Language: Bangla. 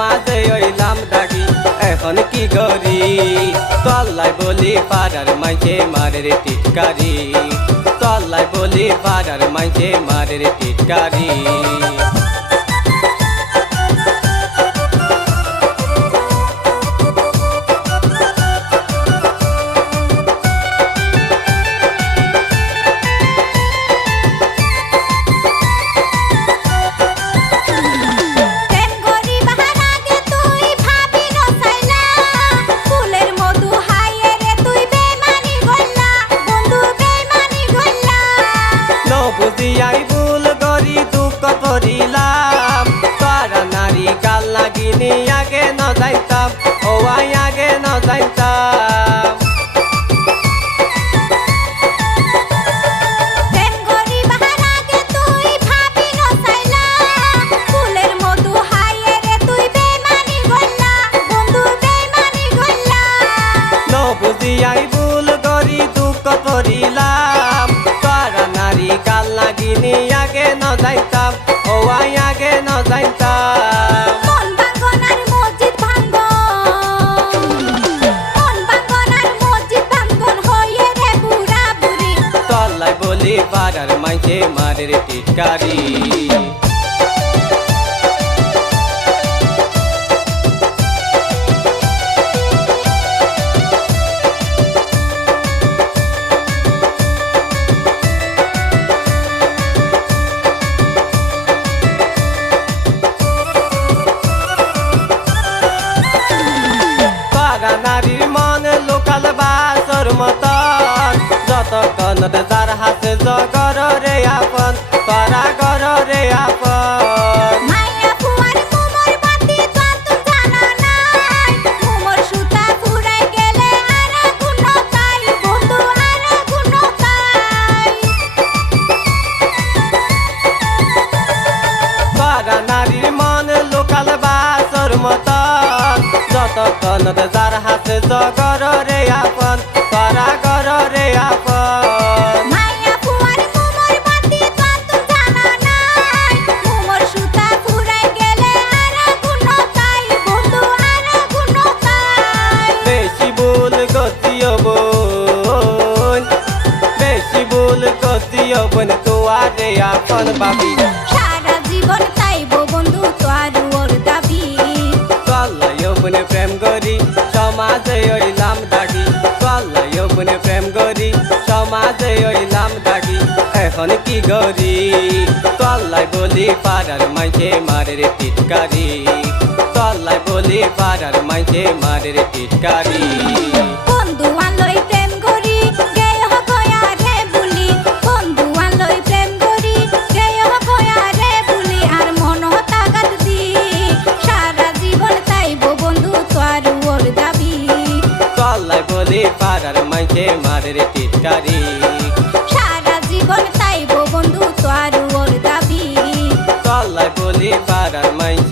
সমাজে ওইলাম দাগি এখন কি করি? তল্লাই বলি, পাড়ার মাঝে মারের টিটকারি। তল্লাই বলি, পাড়ার মাঝে মারের টিটকারি। বেমানি গল্লা। ন বুঝিয়াই ভুল করি দুঃখ করিলাম। তারা নারী কাল লাগিনি আগে ন যাইতাম ও আই আগে ন যাইতাম পাড়ার মাঝে মারের টিটকারি। পাড়া নারীর মন লোকাল বাসর মতন যতক্ষণ যার হাতে জগর রে আপন তারা গর রে আপন। আপন ভাবি সারা জীবন তাইব বন্ধু তোর ওর দাবি। গল্লায় বনে প্রেম করি সমাজে ওইলাম দাগি। গল্লায় বনে প্রেম করি সমাজে ওইলাম দাগি। এখন কি করি? তল্লাই বলি পাড়ার মাঝে মারের টিটকারি। তল্লাই বলি পাড়ার মাঝে মারের টিটকারি। পাড়ার মাঝে মারের টিটকারি সারা জীবন তাইব বন্ধু তোর ওর দাবি। তল্লাই বলি পাড়ার মাঝে